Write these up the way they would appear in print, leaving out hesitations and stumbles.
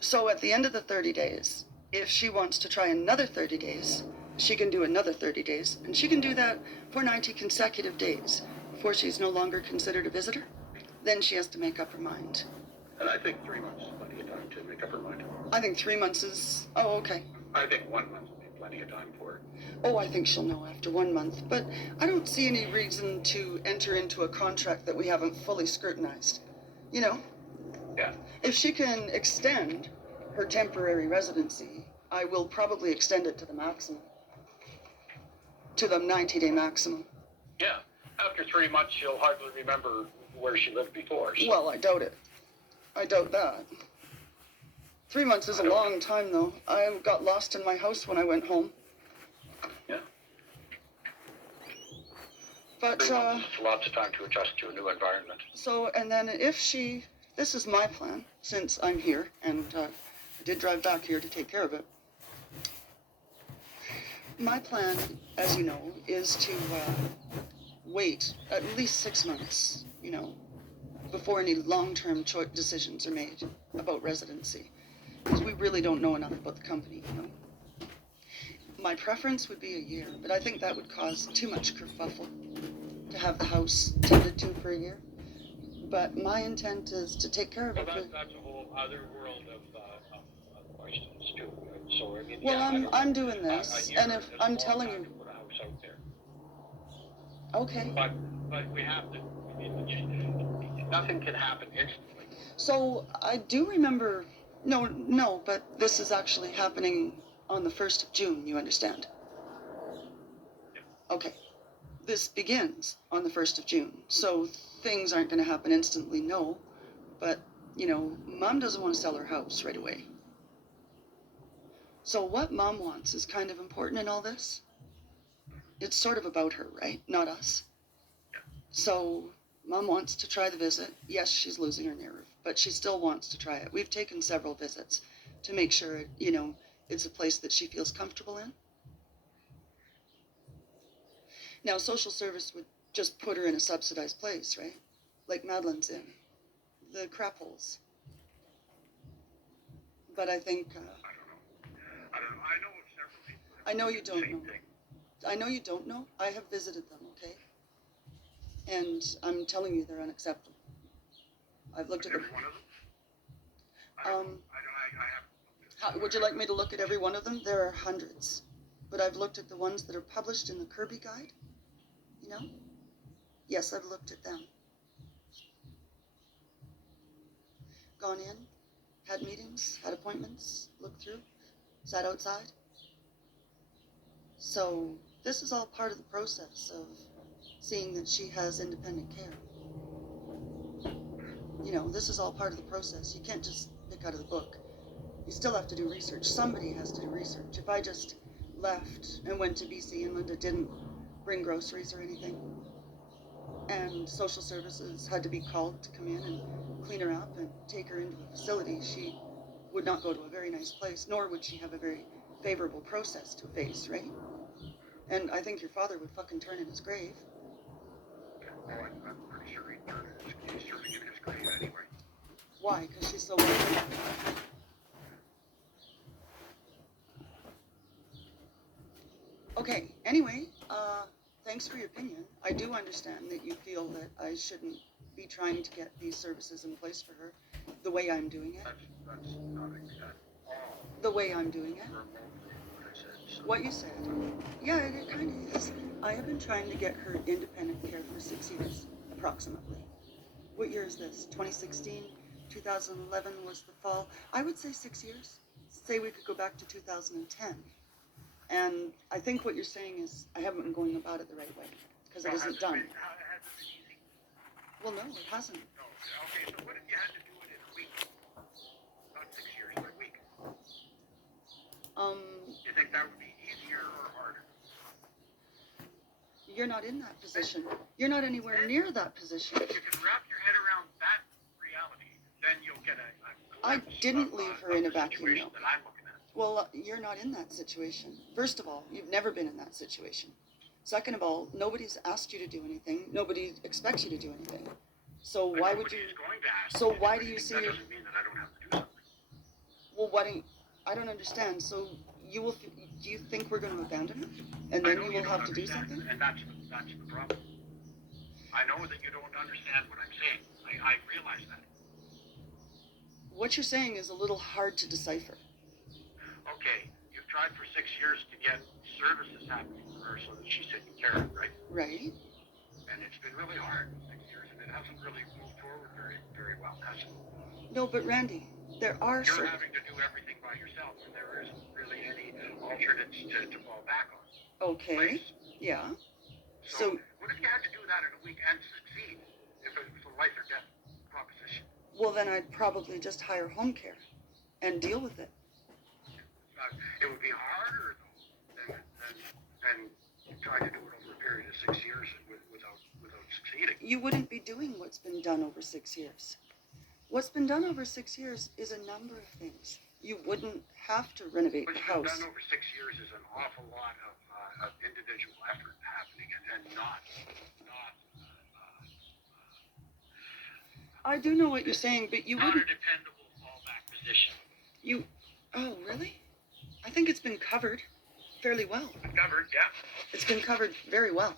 So at the end of the 30 days, if she wants to try another 30 days, she can do another 30 days, and she can do that for 90 consecutive days before she's no longer considered a visitor. Then she has to make up her mind. And I think 3 months is plenty of time to make up her mind. I think 3 months is, oh, okay. I think 1 month would be plenty of time for her. Oh, I think she'll know after 1 month, but I don't see any reason to enter into a contract that we haven't fully scrutinized. You know? Yeah. If she can extend her temporary residency, I will probably extend it to the maximum. To the 90-day maximum. Yeah. After 3 months, she'll hardly remember where she lived before. So. Well, I doubt it. I doubt that. 3 months is a long time, though. I got lost in my house when I went home. Yeah. But, 3 months is lots of time to adjust to a new environment. So, and then if she, this is my plan, since I'm here, and I did drive back here to take care of it. My plan, as you know, is to wait at least 6 months, you know, before any long-term decisions are made about residency. Because we really don't know enough about the company, you know. My preference would be a year, but I think that would cause too much kerfuffle to have the house tended to for a year. But my intent is to take care of it. That's a whole other world of questions too. So I mean, well, yeah, I'm doing this, and if I'm telling you, to put a house out there. Okay. But we have to. I mean, nothing can happen instantly. So I do remember. No, but this is actually happening on the 1st of June. You understand? Yeah. Okay. This begins on the 1st of June, so things aren't going to happen instantly, no. But, you know, Mom doesn't want to sell her house right away. So what Mom wants is kind of important in all this. It's sort of about her, right? Not us. Yeah. So Mom wants to try the visit. Yes, she's losing her nerve, but she still wants to try it. We've taken several visits to make sure, you know, it's a place that she feels comfortable in. Now, social service would just put her in a subsidized place, right? Like Madeline's in. The crap holes. But I think... I don't know. I know of several people. I know you don't know. Thing. I know you don't know. I have visited them, okay? And I'm telling you they're unacceptable. I've looked at them. Every one of them? I haven't. Would you like me to look at every one of them? There are hundreds. But I've looked at the ones that are published in the Kirby Guide. You know? Yes, I've looked at them. Gone in, had meetings, had appointments, looked through, sat outside. So this is all part of the process of seeing that she has independent care. You know, this is all part of the process. You can't just pick out of the book. You still have to do research. Somebody has to do research. If I just left and went to BC and Linda didn't bring groceries or anything, and social services had to be called to come in and clean her up and take her into a facility, she would not go to a very nice place, nor would she have a very favorable process to face, right? And I think your father would fucking turn in his grave. Oh, I'm pretty sure he's turning in his grave anyway. Why? Because she's so well. Okay, anyway, thanks for your opinion. I do understand that you feel that I shouldn't be trying to get these services in place for her the way I'm doing it. That's not at all. The way I'm doing it. Remotely what I said. So. What you said. Yeah, it kind of is. I have been trying to get her independent care for 6 years, approximately. What year is this? 2016? 2011 was the fall. I would say 6 years. Say we could go back to 2010. And I think what you're saying is I haven't been going about it the right way because it isn't done. It hasn't been easy. Well, no, it hasn't. No. Okay, so what if you had to do it in a week? Not 6 years, but a week. You think that would be easier or harder? You're not in that position. You're not anywhere near that position. If you can wrap your head around that reality, then you'll get a I didn't leave her in a vacuum, though. that I'm looking at. Well, you're not in that situation. First of all, you've never been in that situation. Second of all, nobody's asked you to do anything. Nobody expects you to do anything. So why would you? Going to ask So why do you see? That doesn't mean that I don't have to do something. Well, why don't, I don't understand. So you will, do you think we're going to abandon her? And I then know you will don't have to do understand, something? and that's the problem. I know that you don't understand what I'm saying. I realize that. What you're saying is a little hard to decipher. Okay, you've tried for 6 years to get services happening for her so that she's taken care of, right? Right? And it's been really hard for 6 years, and it hasn't really moved forward very well, has it? No, but Randy, there are You're certain... having to do everything by yourself, and there isn't really any alternates to fall back on. Okay, yeah. So, what if you had to do that in a week and succeed? If it was a life or death proposition? Well, then I'd probably just hire home care and deal with it. It would be harder, though, than trying to do it over a period of 6 years without succeeding. You wouldn't be doing what's been done over 6 years. What's been done over 6 years is a number of things. You wouldn't have to renovate the What's been house. done over 6 years is an awful lot of individual effort happening, and not I do know what you're saying, but you not a wouldn't... dependable fallback position. You... Oh, really? I think it's been covered fairly well. Covered, yeah, It's been covered very well.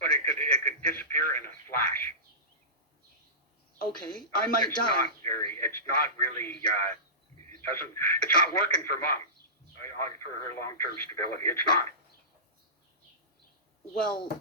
but it could disappear in a flash. Okay, I might It's die. It's not really. It's not working for Mom. For her long-term stability, it's not. Well...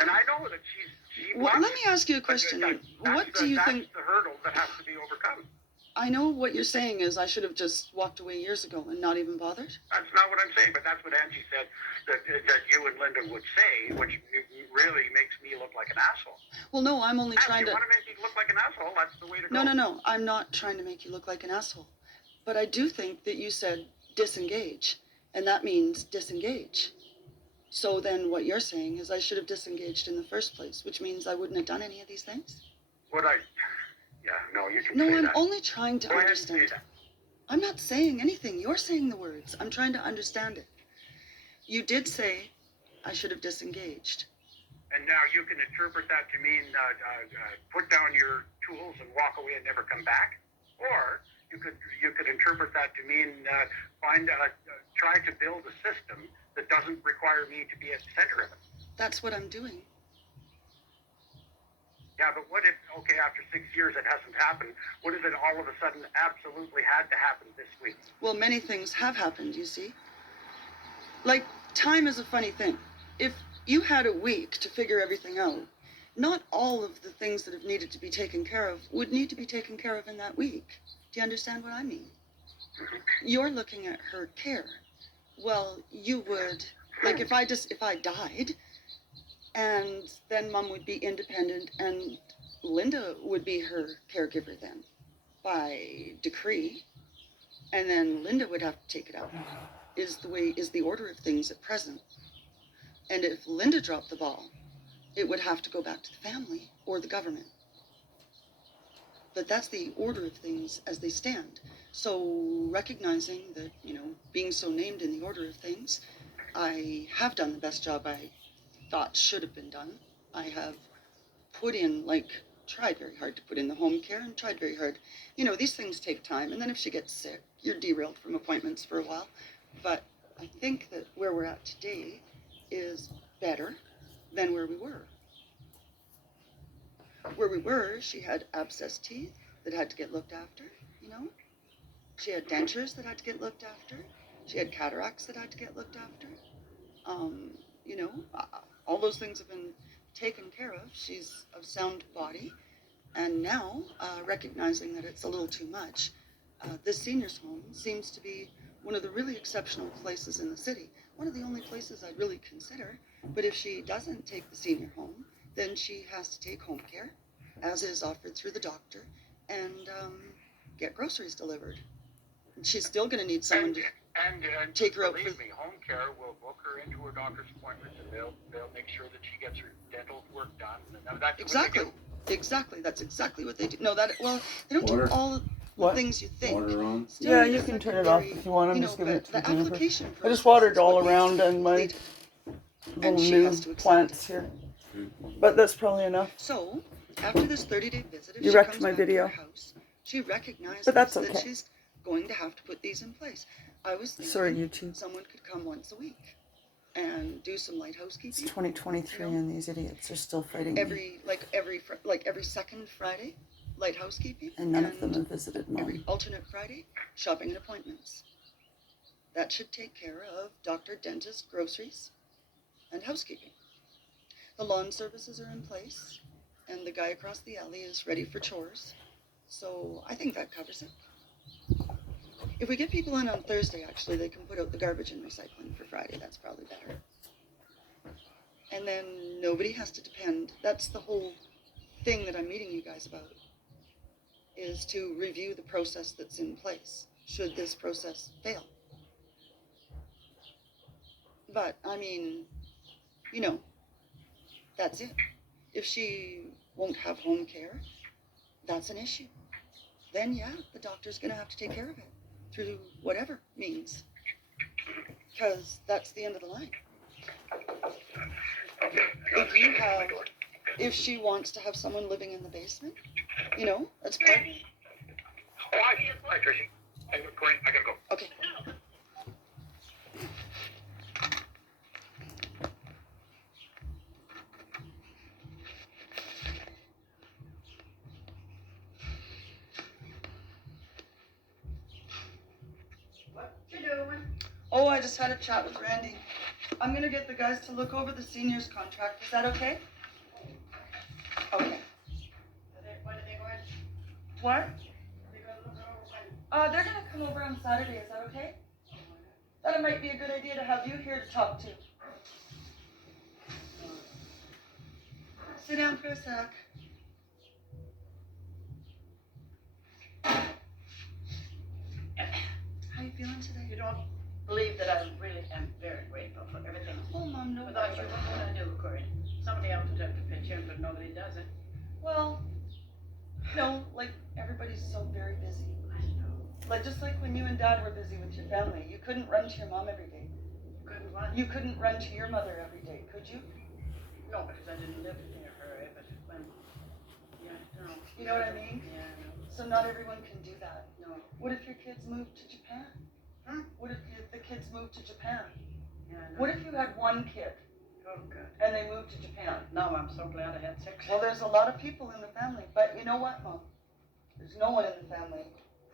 And I know that she Well, wants let me ask you a but question. that's What do you think... That's the hurdle that has to be overcome. I know what you're saying is I should have just walked away years ago and not even bothered. That's not what I'm saying, but that's what Angie said that you and Linda would say, which really makes me look like an asshole. Well, no, I'm only If trying you to... want to make me look like an asshole, that's the way to go. No. I'm not trying to make you look like an asshole. But I do think that you said disengage, and that means disengage. So then what you're saying is I should have disengaged in the first place, which means I wouldn't have done any of these things? Yeah, no, you can No, say I'm that. only trying to Go ahead and say understand. that. I'm not saying anything. You're saying the words. I'm trying to understand it. You did say I should have disengaged. And now you can interpret that to mean put down your tools and walk away and never come back, or you could interpret that to mean try to build a system that doesn't require me to be at the center of it. That's what I'm doing. Yeah, but what if, after 6 years it hasn't happened? What if it all of a sudden absolutely had to happen this week? Well, many things have happened, you see. Like, time is a funny thing. If you had a week to figure everything out, not all of the things that have needed to be taken care of would need to be taken care of in that week. Do you understand what I mean? You're looking at her care. Well, you would, like if I died, and then Mom would be independent, and Linda would be her caregiver then, by decree, and then Linda would have to take it up, is the order of things at present. And if Linda dropped the ball, it would have to go back to the family or the government. But that's the order of things as they stand. So recognizing that, being so named in the order of things, I have done the best job I thought should have been done. I have put in, tried very hard to put in the home care and tried very hard. These things take time. And then if she gets sick, you're derailed from appointments for a while. But I think that where we're at today is better than where we were. Where we were, she had abscessed teeth that had to get looked after, She had dentures that had to get looked after. She had cataracts that had to get looked after. All those things have been taken care of. She's of sound body. And now, recognizing that it's a little too much, this senior's home seems to be one of the really exceptional places in the city. One of the only places I'd really consider. But if she doesn't take the senior home, then she has to take home care, as is offered through the doctor, and get groceries delivered. And she's still going to need someone to take her out for... Believe me, home care will book her into her doctor's appointments, and they'll make sure that she gets her dental work done. And that's Exactly. What they do. Exactly. That's exactly what they do. No, they don't do all the things you think. Water on? Still Yeah, need you a can turn it off secondary, if you want. I'm just giving but it to the Jennifer. application I just process watered is all what needs around to be and my completed. little she new has to accept plants it. here. But that's probably enough. So, after this 30-day visit, if You she wrecked comes my back to video. our house, She recognizes But that's that okay. she's going to have to put these in place. I was thinking Sorry, YouTube. someone could come once a week and do some light It's housekeeping 2023 You know? and these idiots are still fighting me. every second Friday, light housekeeping, And none of them have visited every Mom. alternate Friday, shopping and appointments. That should take care of doctor, dentist, groceries, and housekeeping. The lawn services are in place, and the guy across the alley is ready for chores. So I think that covers it. If we get people in on Thursday, actually, they can put out the garbage and recycling for Friday. That's probably better. And then nobody has to depend. That's the whole thing that I'm meeting you guys about, is to review the process that's in place, should this process fail. But, I mean, you know, that's it. If she won't have home care, that's an issue. Then, yeah, the doctor's going to have to take care of it through whatever means. Because that's the end of the line. If she wants to have someone living in the basement, you know, that's part. Hi, Tracy. Hey, Corinne, I gotta go. Okay. What you doing? Oh, I just had a chat with Randy. I'm gonna get the guys to look over the seniors contract. Is that okay? Okay. When are they going? What? They're gonna look it over when? They're gonna come over on Saturday. Is that okay? Thought it might be a good idea to have you here to talk to. Sit down for a sec. How you feeling today? You don't believe that I really am very grateful for everything. Oh, Mom, no. Without you, what would I do, Corinne? Somebody else would have to pitch in, but nobody does it. Well, you know, like everybody's so very busy. I know. Like just like when you and Dad were busy with your family, you couldn't run to your mom every day. Couldn't what? You couldn't run to your mother every day, could you? No, because I didn't live near her, but when, yeah, no. You know what I mean? Yeah, I know. So not everyone can do that. No. What if your kids moved to Japan? Huh? What if the kids moved to Japan? Yeah, I know. What if you had one kid Oh, good. and they moved to Japan? No, I'm so glad I had 6. Well, there's a lot of people in the family, but you know what, Mom? There's no one in the family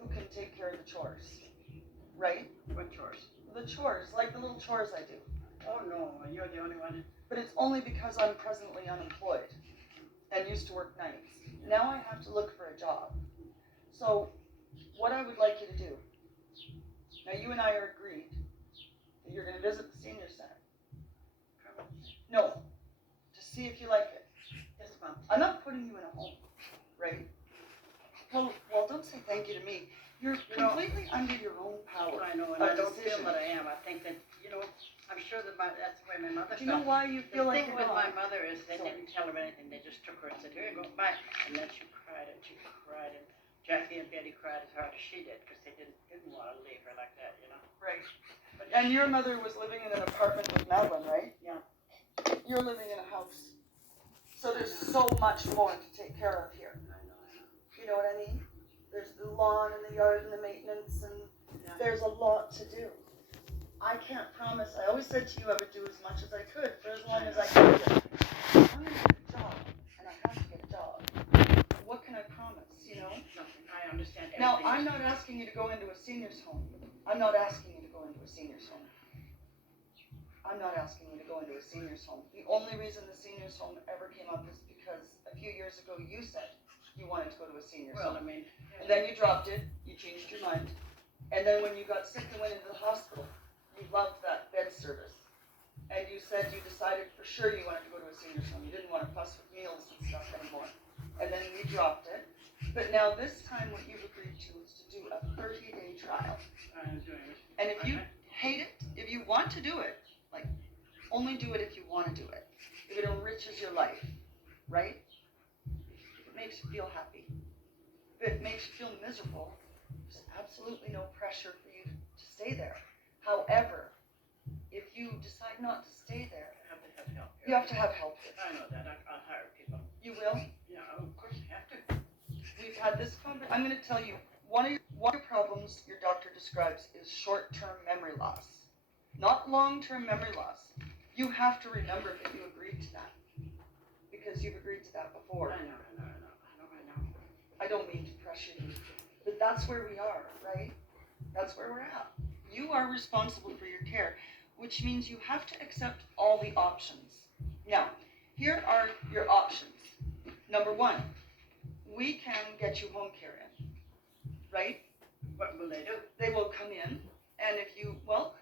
who can take care of the chores, right? What chores? The chores, like the little chores I do. Oh, no, you're the only one. But it's only because I'm presently unemployed and used to work nights. Now I have to look for a job. So, what I would like you to do, now you and I are agreed that you're going to visit the senior center. No, to see if you like it. Yes, Mom. I'm not putting you in a home, right? Well, don't say thank you to me. You're completely under your own power. I know, and of I don't feel decision. that I am. I think that, I'm sure that that's the way my mother Do you know felt. why you feel The like thing you're with my wrong? mother is they Sorry. didn't tell her anything. They just took her and said, here you go, bye. And then she cried and she cried. And Jackie and Betty cried as hard as she did because they didn't want to leave her like that, Right. But And your mother was living in an apartment with Madeline, right? Yeah. You're living in a house. So there's so much more to take care of here. I know. You know what I mean? There's the lawn and the yard and the maintenance, and there's a lot to do. I can't promise. I always said to you I would do as much as I could for as long as I could. I'm going to get a job, and I have to get a job. What can I promise, Nothing. I understand everything. Now, I'm not asking you to go into a senior's home. I'm not asking you to go into a senior's home. I'm not asking you to go into a senior's home. The only reason the senior's home ever came up is because a few years ago you said you wanted to go to a senior's Well, home. I mean. And then you dropped it, you changed your mind. And then when you got sick and went into the hospital, you loved that bed service. And you said you decided for sure you wanted to go to a senior's home. You didn't want to fuss with meals and stuff anymore. And then you dropped it. But now this time what you've agreed to is to do a 30-day trial. I'm doing it. And if you hate it, if you want to do it, only do it if you want to do it. If it enriches your life, right? If it makes you feel happy. If it makes you feel miserable, there's absolutely no pressure for you to stay there. However, if you decide not to stay there, I have to have help. you have to have help with. I know that. I'll hire people. You will? Yeah, of course I have to. we've had this I'm going to tell you, one of your problems your doctor describes is short-term memory loss, not long-term memory loss. You have to remember that you agreed to that, because you've agreed to that before. I know. I don't mean to pressure you, but that's where we are, right? That's where we're at. You are responsible for your care, which means you have to accept all the options. Now, here are your options. Number one, we can get you home care in, right? What will they do? They will come in, and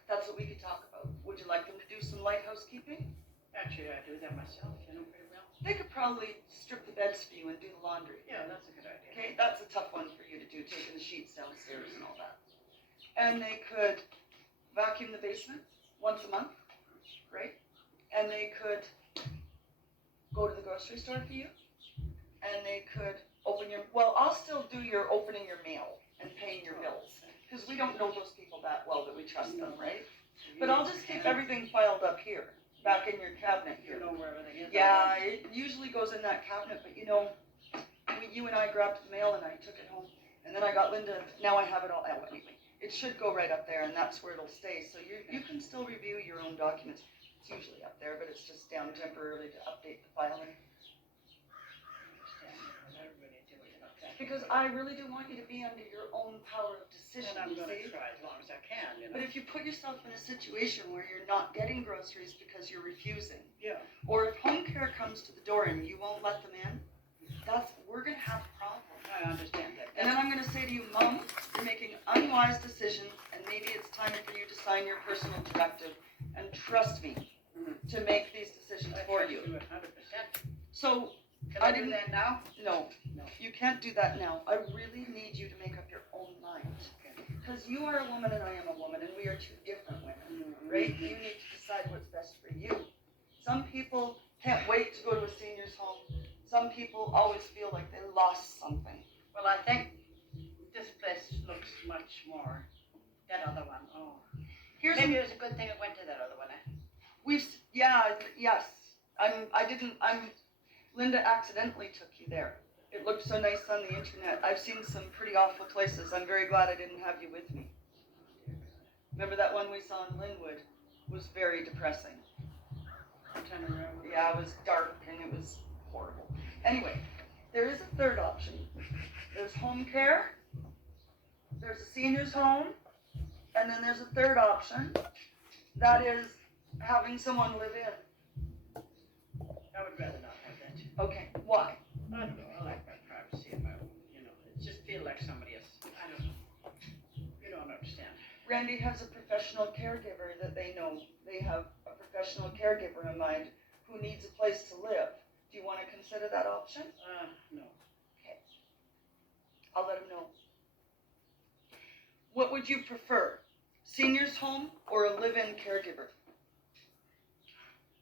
that's what we could talk about. Would you like them to do some light housekeeping? Actually, I do that myself, pretty well. They could probably strip the beds for you and do the laundry. Yeah, that's a good idea. Okay, that's a tough one for you to do, taking the sheets downstairs and all that. And they could vacuum the basement once a month, right? And they could go to the grocery store for you. And they could I'll still do your opening your mail and paying your bills, because we don't know those people that well that we trust them, right? But I'll just keep everything filed up here, back in your cabinet You here. know where everything is. Yeah, it usually goes in that cabinet, but you and I grabbed the mail and I took it home, and then I got Linda, now I have it all, anyway. It should go right up there, and that's where it'll stay, so you can still review your own documents. It's usually up there, but it's just down temporarily to update the filing. Because I really do want you to be under your own power of decision, And I'm you going to see? try as long as I can, But if you put yourself in a situation where you're not getting groceries because you're refusing, Yeah. or if home care comes to the door and you won't let them in, we're gonna have a problem. I understand that. And then I'm gonna say to you, Mom, you're making unwise decisions, and maybe it's time for you to sign your personal directive and trust me to make these decisions for you. 100%. So, Can I I do didn't- that now? no, No. you can't do that now. I really need you to make up your own mind. Because you are a woman and I am a woman, and we are two different women, right? You need to decide what's best for you. Some people can't wait to go to a senior's home. Some people always feel like they lost something. Well, I think this place looks much more. That other one, oh. Maybe it was a good thing it went to that other one, yes. Linda accidentally took you there. It looked so nice on the internet. I've seen some pretty awful places. I'm very glad I didn't have you with me. Remember that one we saw in Linwood? It was very depressing. I'm trying to remember. Yeah, it was dark and it was horrible. Anyway, there is a third option. There's home care, there's a senior's home, and then there's a third option. That is having someone live in. I would rather not have that. Okay, why? I don't know, I like my privacy and my own, it just feel like somebody else, I don't know. You don't understand. Randy has a professional caregiver that they know. They have a professional caregiver in mind who needs a place to live. Do you want to consider that option? No. I'll let him know. What would you prefer? Senior's home or a live-in caregiver?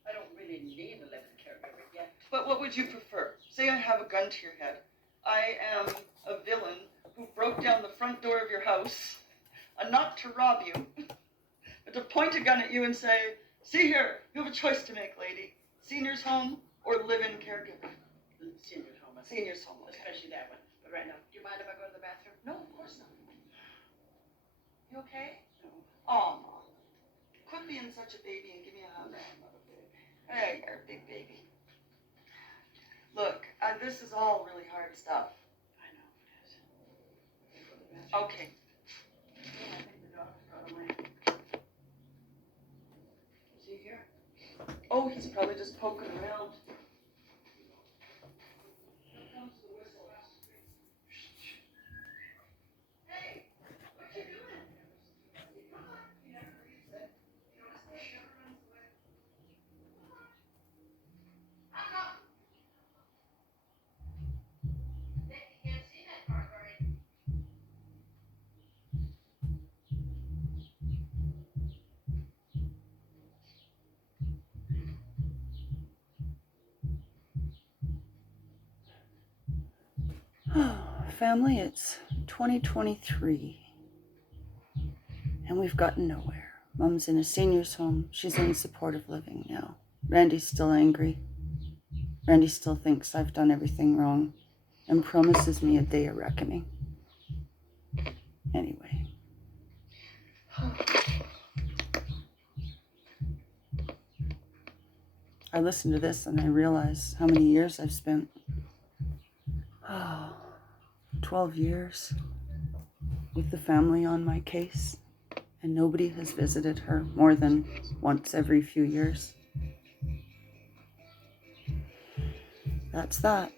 I don't really need a living caregiver yet. But what would you prefer? Say I have a gun to your head. I am a villain who broke down the front door of your house, not to rob you, but to point a gun at you and say, see here, you have a choice to make, lady. Senior's home or live-in caregiver? Senior's home. I think. Senior's home, okay. Especially that one. But right now, do you mind if I go to the bathroom? No, of course not. You okay? No. Aw, Mom. Quit being such a baby and give me a hug. Hey, you're a big baby. Look, this is all really hard stuff. I know it is. Can I go to the bathroom? Okay. Yeah, I think the doctor got away. Is he here? Oh, he's probably just poking around. Here comes the whistle. Hey, what you doing? Come on, you never reads it. You don't say he never runs away. Come on. I'm not. You can't see that part, right? Family, it's 2023 and we've gotten nowhere. Mom's in a senior's home. She's in supportive living now. Randy's still angry. Randy still thinks I've done everything wrong and promises me a day of reckoning. Anyway. I listen to this and I realize how many years I've spent. 12 years with the family on my case, and nobody has visited her more than once every few years. That's that.